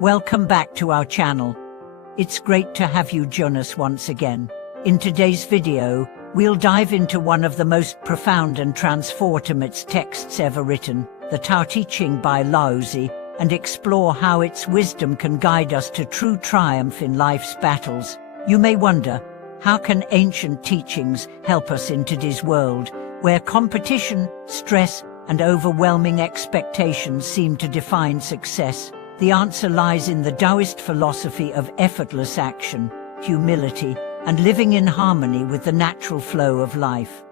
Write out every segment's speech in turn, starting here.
Welcome back to our channel. It's great to have you join us once again. In today's video, we'll dive into one of the most profound and transformative texts ever written, the Tao Te Ching by Lao Tzu, and explore how its wisdom can guide us to true triumph in life's battles. You may wonder, how can ancient teachings help us in today's world, where competition, stress, and overwhelming expectations seem to define success? The answer lies in the Taoist philosophy of effortless action, humility, and living in harmony with the natural flow of life.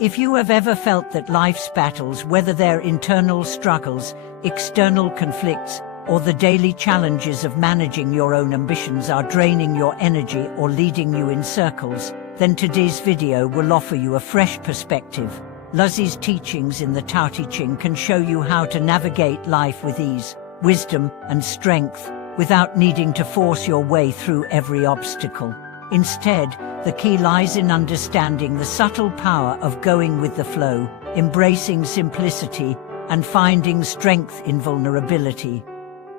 If you have ever felt that life's battles, whether they're internal struggles, external conflicts, or the daily challenges of managing your own ambitions are draining your energy or leading you in circles, then today's video will offer you a fresh perspective. Lao Tzu's teachings in the Tao Te Ching can show you how to navigate life with ease, wisdom, and strength, without needing to force your way through every obstacle. Instead, the key lies in understanding the subtle power of going with the flow, embracing simplicity, and finding strength in vulnerability.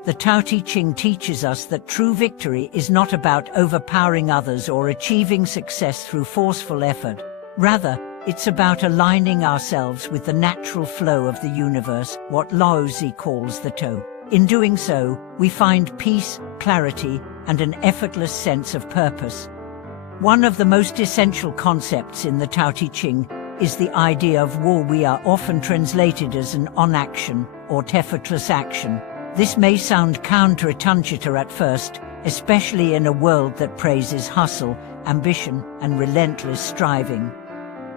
The Tao Te Ching teaches us that true victory is not about overpowering others or achieving success through forceful effort. Rather, it's about aligning ourselves with the natural flow of the universe, what Lao Tzu calls the Tao. In doing so, we find peace, clarity, and an effortless sense of purpose. One of the most essential concepts in the Tao Te Ching is the idea of war. We are often translated as an on-action or effortless action. This may sound counterintuitive at first, especially in a world that praises hustle, ambition, and relentless striving.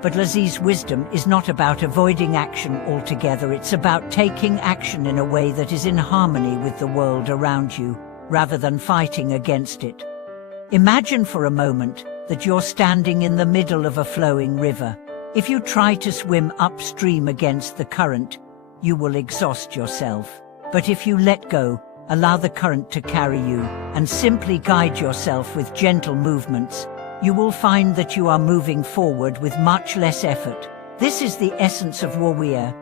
But Lao Tzu's wisdom is not about avoiding action altogether. It's about taking action in a way that is in harmony with the world around you, rather than fighting against it. Imagine for a moment that you're standing in the middle of a flowing river. If you try to swim upstream against the current, you will exhaust yourself. But if you let go, allow the current to carry you, and simply guide yourself with gentle movements, you will find that you are moving forward with much less effort. This is the essence of warrior.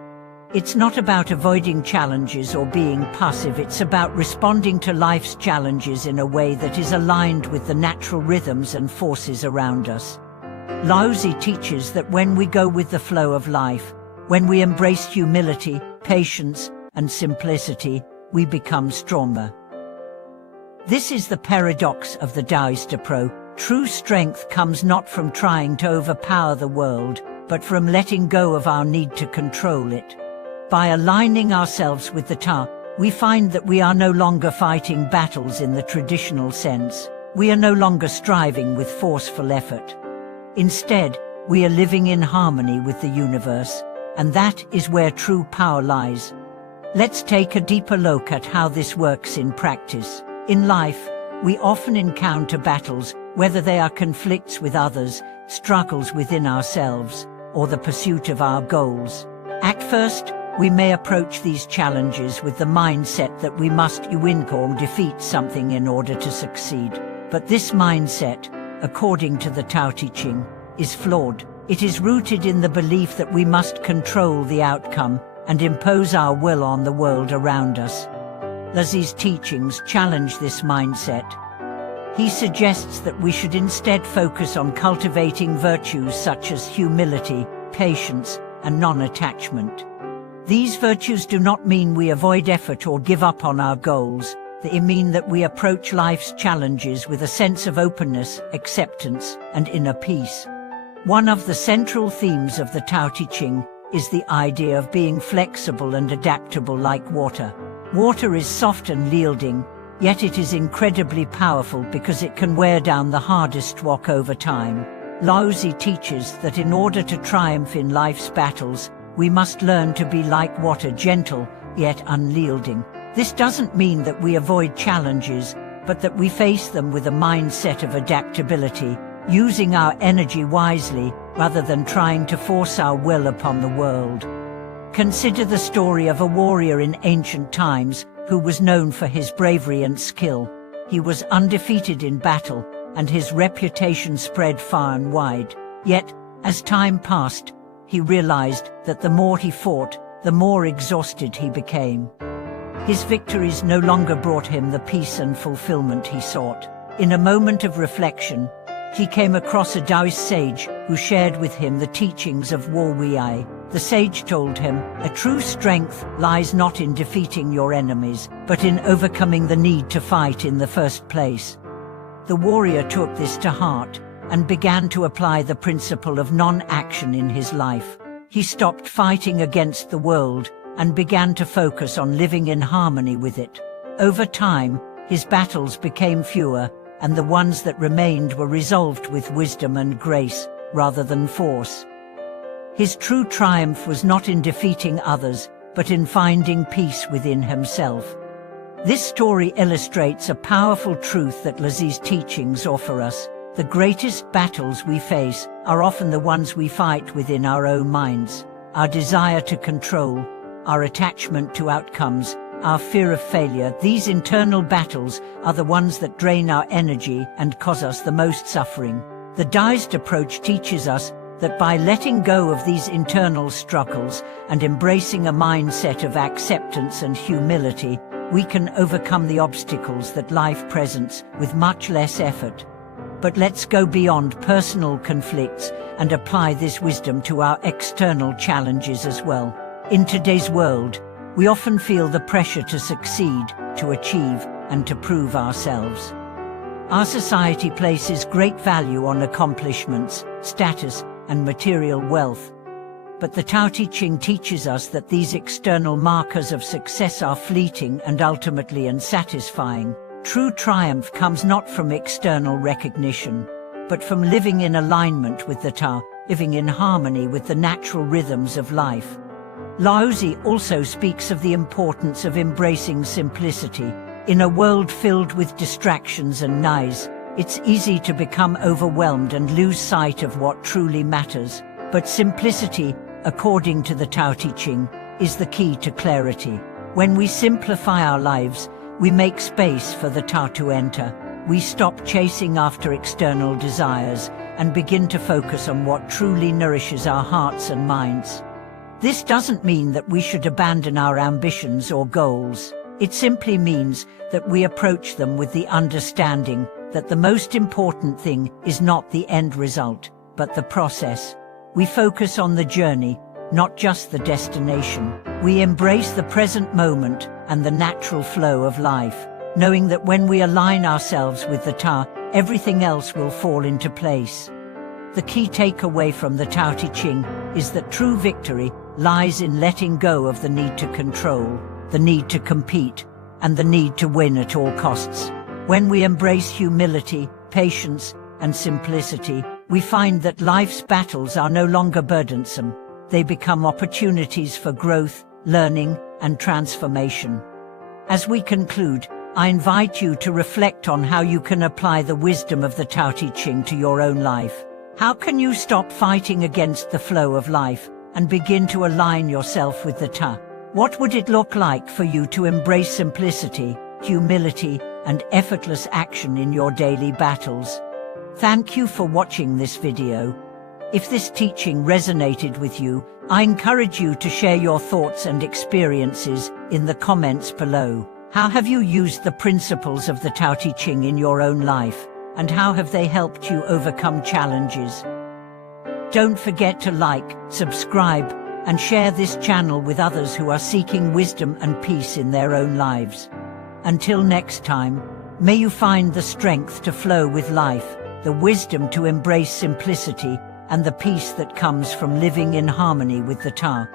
It's not about avoiding challenges or being passive. It's about responding to life's challenges in a way that is aligned with the natural rhythms and forces around us. Lao Tzu teaches that when we go with the flow of life, when we embrace humility, patience, and simplicity, we become stronger. This is the paradox of the Taoist approach. True strength comes not from trying to overpower the world, but from letting go of our need to control it. By aligning ourselves with the Tao, we find that we are no longer fighting battles in the traditional sense. We are no longer striving with forceful effort. Instead, we are living in harmony with the universe, and that is where true power lies. Let's take a deeper look at how this works in practice. In life, we often encounter battles, whether they are conflicts with others, struggles within ourselves, or the pursuit of our goals. At first, we may approach these challenges with the mindset that we must win or defeat something in order to succeed. But this mindset, according to the Tao Te Ching, is flawed. It is rooted in the belief that we must control the outcome and impose our will on the world around us. Lao Tzu's teachings challenge this mindset. He suggests that we should instead focus on cultivating virtues such as humility, patience, and non-attachment. These virtues do not mean we avoid effort or give up on our goals. They mean that we approach life's challenges with a sense of openness, acceptance, and inner peace. One of the central themes of the Tao Te Ching is the idea of being flexible and adaptable like water. Water is soft and yielding, yet it is incredibly powerful because it can wear down the hardest rock over time. Lao Tzu teaches that in order to triumph in life's battles, we must learn to be like water, gentle, yet unyielding. This doesn't mean that we avoid challenges, but that we face them with a mindset of adaptability, using our energy wisely, rather than trying to force our will upon the world. Consider the story of a warrior in ancient times who was known for his bravery and skill. He was undefeated in battle, and his reputation spread far and wide. Yet, as time passed, he realized that the more he fought, the more exhausted he became. His victories no longer brought him the peace and fulfillment he sought. In a moment of reflection, he came across a Taoist sage who shared with him the teachings of Wo Wei. The sage told him, "A true strength lies not in defeating your enemies, but in overcoming the need to fight in the first place." The warrior took this to heart and began to apply the principle of non-action in his life. He stopped fighting against the world and began to focus on living in harmony with it. Over time, his battles became fewer, and the ones that remained were resolved with wisdom and grace, rather than force. His true triumph was not in defeating others, but in finding peace within himself. This story illustrates a powerful truth that Lazi's teachings offer us. The greatest battles we face are often the ones we fight within our own minds. Our desire to control, our attachment to outcomes, our fear of failure, these internal battles are the ones that drain our energy and cause us the most suffering. The Taoist approach teaches us that by letting go of these internal struggles and embracing a mindset of acceptance and humility, we can overcome the obstacles that life presents with much less effort. But let's go beyond personal conflicts and apply this wisdom to our external challenges as well. In today's world, we often feel the pressure to succeed, to achieve, and to prove ourselves. Our society places great value on accomplishments, status, and material wealth. But the Tao Te Ching teaches us that these external markers of success are fleeting and ultimately unsatisfying. True triumph comes not from external recognition, but from living in alignment with the Tao, living in harmony with the natural rhythms of life. Lao Tzu also speaks of the importance of embracing simplicity. In a world filled with distractions and noise, it's easy to become overwhelmed and lose sight of what truly matters. But simplicity, according to the Tao Te Ching, is the key to clarity. When we simplify our lives, we make space for the Tao to enter. We stop chasing after external desires and begin to focus on what truly nourishes our hearts and minds. This doesn't mean that we should abandon our ambitions or goals. It simply means that we approach them with the understanding that the most important thing is not the end result, but the process. We focus on the journey, not just the destination. We embrace the present moment and the natural flow of life, knowing that when we align ourselves with the Tao, everything else will fall into place. The key takeaway from the Tao Te Ching is that true victory lies in letting go of the need to control, the need to compete, and the need to win at all costs. When we embrace humility, patience, and simplicity, we find that life's battles are no longer burdensome. They become opportunities for growth, learning, and transformation. As we conclude, I invite you to reflect on how you can apply the wisdom of the Tao Te Ching to your own life. How can you stop fighting against the flow of life and begin to align yourself with the Tao? What would it look like for you to embrace simplicity, humility, and effortless action in your daily battles? Thank you for watching this video. If this teaching resonated with you, I encourage you to share your thoughts and experiences in the comments below. How have you used the principles of the Tao Te Ching in your own life, and how have they helped you overcome challenges? Don't forget to like, subscribe, and share this channel with others who are seeking wisdom and peace in their own lives. Until next time, may you find the strength to flow with life, the wisdom to embrace simplicity, and the peace that comes from living in harmony with the Tao.